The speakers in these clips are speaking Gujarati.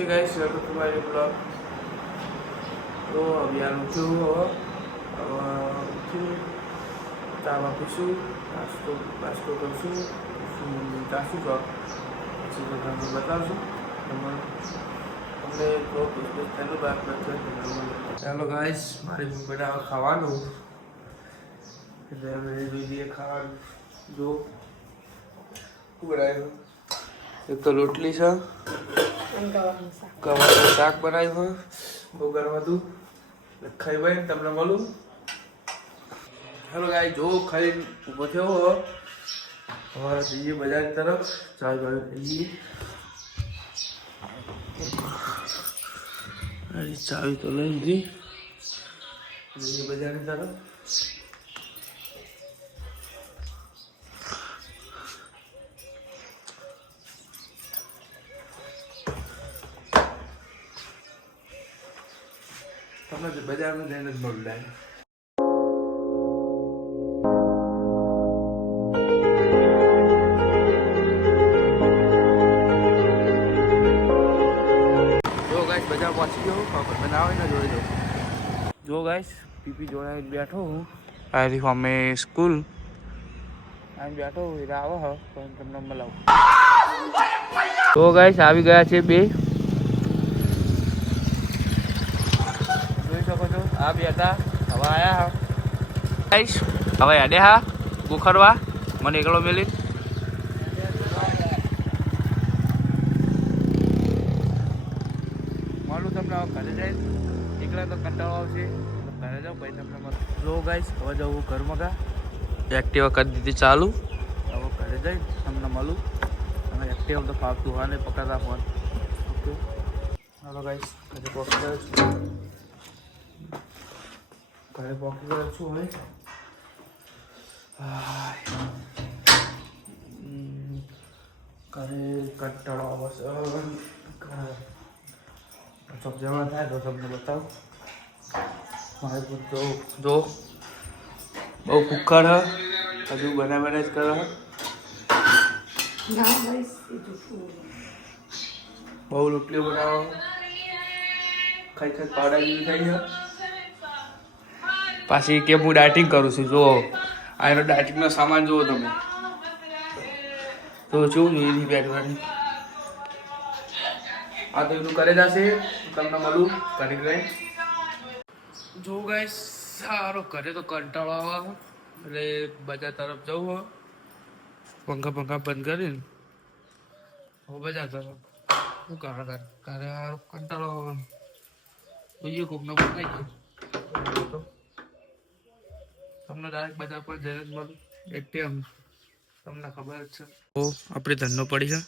Hey guys welcome to my blog. तो अभी यार उठ्યું હવે ઉઠી ચા પીશું, નાસ્તો કરશું, જાશું ચોક પછી તમને બતાવશું તમને તો તેનું બાદ ચાલો ગાઈસ મારી મમ્મી બનાવે ખાવાનું એટલે અમે જોઈ લઈએ ખાવાનું। જો શું બનાવ્યું, એક તો રોટલી છે, ગવાનું શાક બનાવ્યું હોય, બહુ ગરમ હતું ખાઈ ભાઈ તમને મળું। હેલો ગાય જો ખાઈ ઊભો થયો હવે જઈએ બજાર તરફ, ચાય ભાઈ લઈએ। ચાવી તો લઈ લીધી, જઈએ બજાર તરફ। તમને બજારમાં જઈને જ મળું લાગે। જો ગાઈસ બજાર પહોંચી ગયો, પાપડ બનાવે ને જોઈ લો। જો ગાઈસ પીપી જોડાઈને બેઠો હું આરી અમે સ્કૂલ આમ બેઠો એટલે આવો હ પણ તમને મળાવું। તો ગાઈસ આવી ગયા છે બે, આ બે હતા હવે આયા હા ગાઈસ, હવે યાદે હા ગોખરવા મને એકલો મેલી મળું તમને હવે ઘરે જાય, એકલા તો કંટાળો આવશે ઘરે જાઉં ભાઈ તમને મળું। જો ગાઈસ હવે જવું ઘરમાં કા એક્ટિવા કરી દીધી ચાલુ, હવે ઘરે જઈ તમને મળું। તમે એક્ટિવા તો ફાવતું હા નહીં પકડતા ફોન ઓકે। હાલો ગાઈસ ઘરે પહોંચી ગયો છું, ઘરે પહોંચી ગયો છું હવે ઘરે કંટાળો આવશે ચોક જવા થાય તો તમને બતાવું। મારે તો જો બહુ ભૂખડ હજુ બનાવીને જ કરે, બહુ રોટલીઓ બનાવો ખાઈ ખાઈ પાવડા જેવી થઈ છે। પાછી કે હું ડાયટિંગ કરું છું, જો આ એનો ડાયટિંગનો સામાન જુઓ તમે, તો શું જોઈએ બેઠવાની આ તો એનું કરે જશે તમને મળું ઘરે ગઈ। જો ગાઈસ સારો ઘરે તો કંટાળો આવે એટલે બજાર તરફ જવું હોય, પંખા બંધ કરીને હવે બજાર તરફ શું કરે ઘરે કંટાળો આવે જોઈએ કોકને બનાવી ગયો તો તમને ડાયરેક્ટ બજાર પર જઈને જ મળું એટીએમ તમને ખબર જ છે। તો આપણે ધંધો પડી છે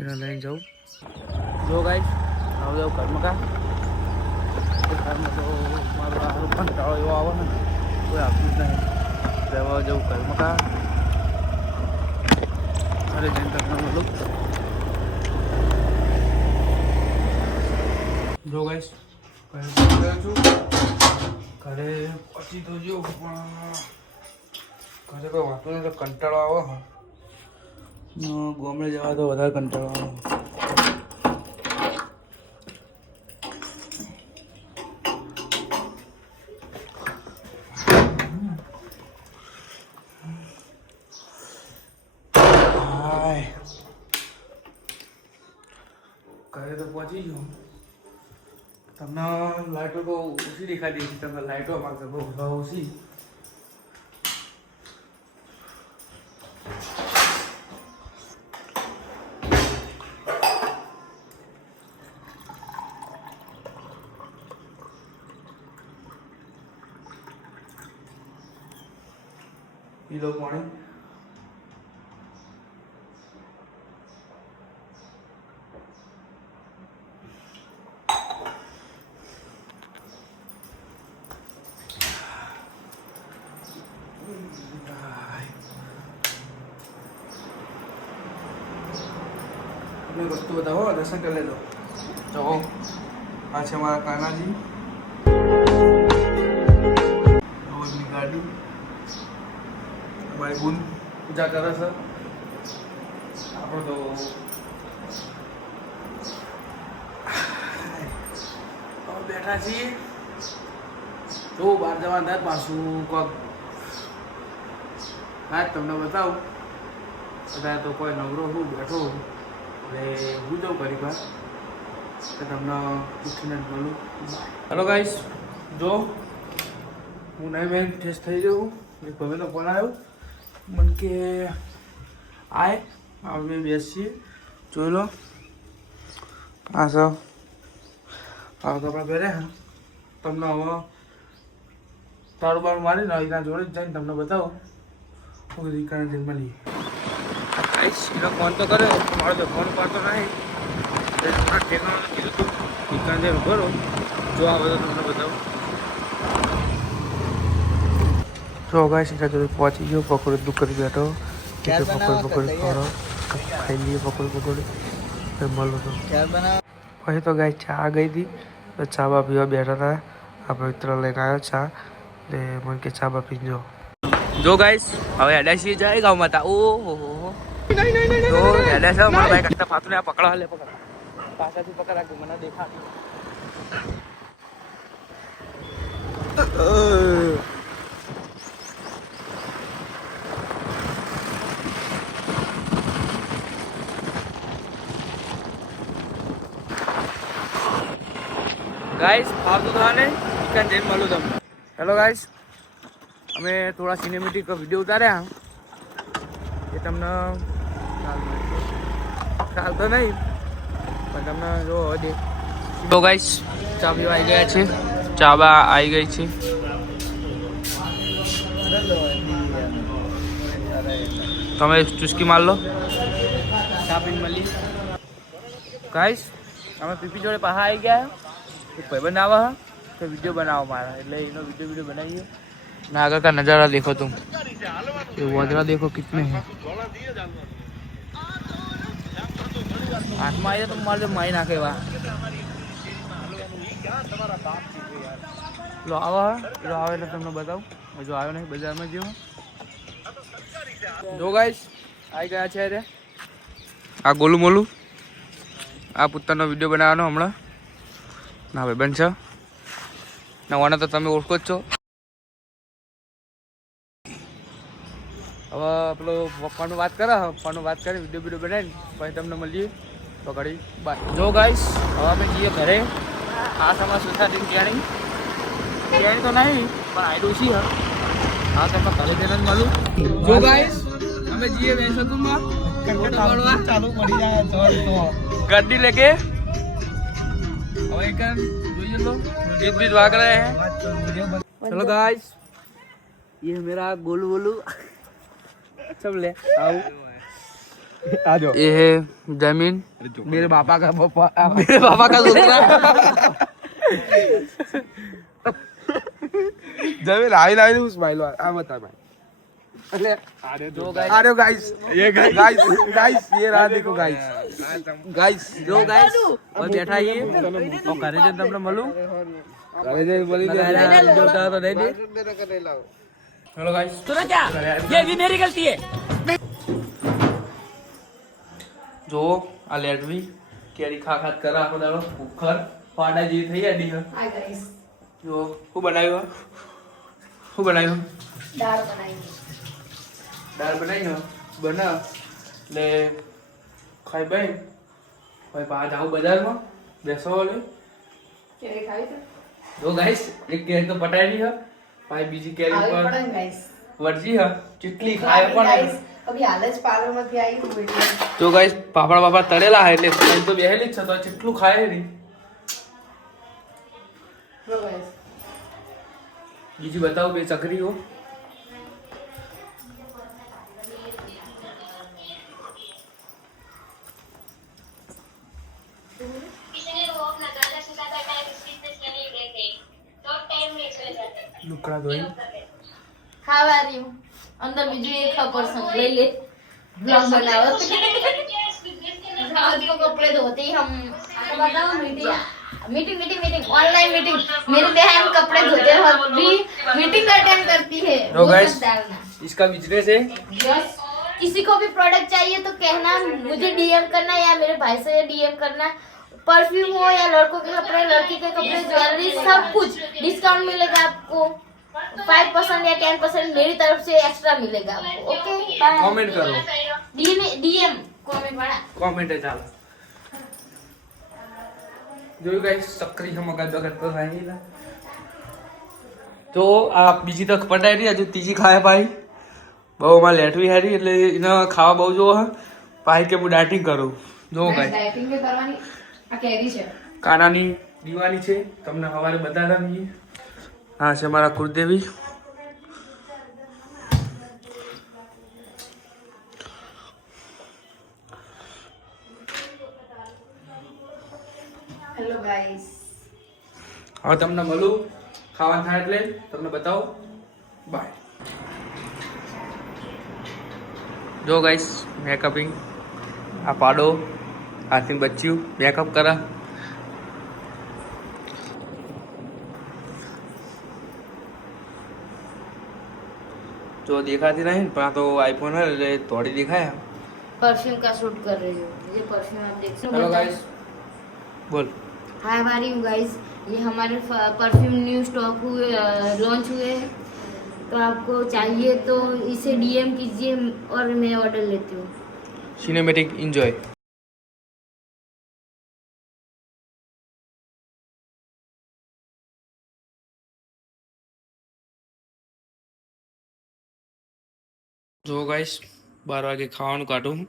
એના લઈને જાઉં। જો ગાઈસ હવે જાઉં ઘરમાં કા ઘરમાં તો મારો સારું કંટાળો એવો આવે ને કોઈ આપતું જ નહીં, રહેવા જવું ઘરમાં કા ઘરે જઈને તમને મળું। જો ગાઈસ ઘરે પહોંચી ગયો છું, ઘરે પછી તો જો પણ ઘરે કોઈ વાંચતું નહીં તો કંટાળો આવે ગામડે જવા તો વધારે કંટાળો આવે। ઘરે તો પહોંચી ગયો, તમને લાઈટો બહુ ઓછી દેખાતી હતી, તમે લાઈટો માગતો બહુ ઓછી। પી લો પાણી। अपने वस्तु बताओ दर्शन कर ले लो। तो आज हमारा कान्हा जी और गाड़ी हमारी बूंद पूजा कर रहा सर। આપણો તો બેઠા છીએ તો બહાર જવા થાય પાછું કોક હા તમને બતાવું અત્યારે તો કોઈ નવરો હું બેઠો એટલે હું જાઉં કરી વાર તો તમને ઉઠીને બોલું. હેલો ગાઈસ, જો હું નહીં બેન ફ્રેશ થઈ જાઉં. એક ભાઈનો ફોન આવ્યો મને કે આય અમે બેસીએ જોઈ લો. હા સર હા કપડાં પહેર્યા હા તમને હવે તારું બારું મારીને એના જોડે જ જઈને તમને બતાવું હું રીકાને જઈને મળીએ. એનો ફોન તો કરે મારો તો ફોન પાડતો નહીં થોડા ટેકનોલોજી કીધું હતું રીકાને જઈને ભરો જો આવે તો તમને બતાવું. જો ગાય સીધા જોડે પહોંચી ગયો. પકોડી દુઃખ કરી બેઠો પકોડી ખોરો ખાઈ લઈએ પકોડી મળો તો પછી તો ગાય ચા ગઈ હતી તો ચા બા પીવા બેઠા હતા. આ પવિત્ર લઈને આવ્યો ચા એટલે મને કે ચા બા પીજો. જો ગાઈસ હવે એડાસી જાય ગામમાં તા ઓહો તો એડાસા મારા ભાઈ કટ્ટા ફાતું ને પકડા લે પકડ પાછાથી પકડ રાખજો મને દેખાડી. गाइस फालतू था ने चिकन जेम मालूम तुम. हेलो गाइस અમે થોડા સિનેમેટિક વિડીયો ઉતાર્યા એ તમને ખ્યાલ તો નહીં પણ તમને જો દે. તો ગાઈસ ચા પીવા આવી ગયા છે. ચા બા આવી ગઈ છે. તમે ચુસ્કી માર લો ચા પીને મળી. ગાઈસ અમે પીપી જોડે પાછા આવી ગયા. भाई बनावा तो वीडियो बनाओ मारा એટલે એનો वीडियो बनाइए ना. आगे का नज़ारा देखो तुम, ये वादरा देखो कितने हैं. हाथ में आया तुम मार माई नाखे वा लो आवा लो आवे तो तुमने बताओ जो आयो नहीं बाजार में जो गाइस आई गया છે રે આ ગોલું મોલું આ પુત્તરનો વિડિયો બનાવવાનો હમણાં ના ભાઈ બન છે ના તો તમે ઓળખો જ છો. હવે પેલો પપ્પાનું વાત કરે પપ્પાનું વાત કરી વિડીયો બનાવીને પછી તમને મળીએ તો ઘડી બાય. જો ગાઈસ હવે અમે જઈએ ઘરે. આ તમારા સોસાયટીની કેણી તો નહીં પણ આઈ ડોસી હા હા તમને ઘરે જઈને મળું. જો ગાઈસ અમે જઈએ વેસતુમાં ચાલુ પડી જાય ગાડી લેકે गीत बीत भाग रहे हैं. चलो गाइस ये मेरा गोलू बोलू सब ले आओ आ जाओ. ये है जमीन मेरे पापा का दूसरा जमीन आई उस भाई लो आ बता भाई. अरे अरे गाइस ये गाइस ये रहा देखो गाइस जो गाइस और बैठा ही और करे जन तुमने मालूम करे जन बोली जो था तो नहीं दे. हेलो गाइस सुनो क्या ये भी मेरी गलती है. जो आ लेटवी केरी खा करा आखो दाड़ो ભૂખર પાડા જે થઈ આડી હ. આ ગાઈસ જો હું બનાવ્યું દાળ બનાવી ને બના એટલે ખાઈ ભાઈ ભાઈ બહાર જાઉં બજારમાં બેસો લે કેરી ખાવી છે. જો ગાઈસ એક કેરી તો પટાઈ है भाई बीजी केरी पर वर्जी है चिटली खाए पण गाइस अभी हाल ज पार्लर માંથી આવી હું वीडियो. तो गाइस पापड़ बापा तळेला है એટલે ખાઈ તો બેહેલી જ છે તો ચટલું ખાય ની. लो गाइस बीजी बताओ बे चकरी हो लुकड़ा दो खावा रही हूं अंदर बीजू एक पर्सन ले ले ब्लॉग बनाओ रात को कपड़े धोते ही हम बताओ मीटिंग ऑनलाइन मीटिंग मेरी बहन कपड़े धोते वक्त भी मीटिंग अटेंड करती है. तो गाइस इसका बिजनेस है यस किसी को भी प्रोडक्ट चाहिए तो कहना, मुझे डीएम करना या मेरे भाई से डीएम करना। परफ्यूम हो या लड़कों के कपड़े, लड़की के कपड़े, ज्वेलरी, सब कुछ डिस्काउंट मिलेगा आपको। 5% या 10% मेरी तरफ से एक्स्ट्रा मिलेगा आपको। Okay bye. कमेंट करो, डीएम कमेंट वाला कमेंट है ચાલો જોયું ગાઈસ સક્રી હમ વગર વગર તો ખાઈ નહીં તો આ બીજી તક પટાઈ રહી હજુ ત્રીજી ખાય ભાઈ બહુ માં લેટવી હારી એટલે એને ખાવા બહુ જો ભાઈ કે હું ડાયટિંગ કરું જો ગાઈસ ડાયટિંગ કે કરવાની આ કેરી છે કાનાની દીવાની છે તમને સવારે બતાવવાની હા છે મારા કુળદેવી હેલો ગાઈસ હવે તમને મળું ખાવાનું થાય એટલે તમને બતાવો બાય જો ગાઈસ મેકઅપિંગ આ પાડો હાથી બચ્યું મેકઅપ કરા जो दिखाती नहीं पर तो आईफोन है ले थोड़ी दिखाया परफ्यूम का शूट कर रही हूँ। ये परफ्यूम आप देख सकते हेलो हो गाइस बोल हाय हमारी यू गाइस, ये हमारे परफ्यूम न्यू स्टॉक हुए लॉन्च हुए हैं, तो आपको चाहिए तो इसे डीएम कीजिए और मैं ऑर्डर लेती हूँ। सिनेमैटिक एंजॉय जो गाइस 12 वागे खाવાનું કાઢું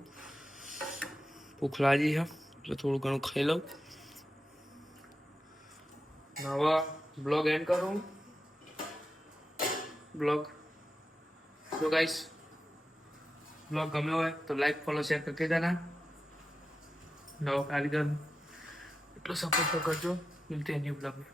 ભૂખ લાગી છે તો થોડું ઘણું ખાઈ લઉં નવા બ્લોગ એન્ડ કરું બ્લોગ જો ગાઈસ બ્લોગ ગમ્યો હોય તો લાઈક ફોલો શેર કરી દેना નવો કારીગર એટલો સપોર્ટ તો કરજો મિલते हैं न्यू ब्लॉग में।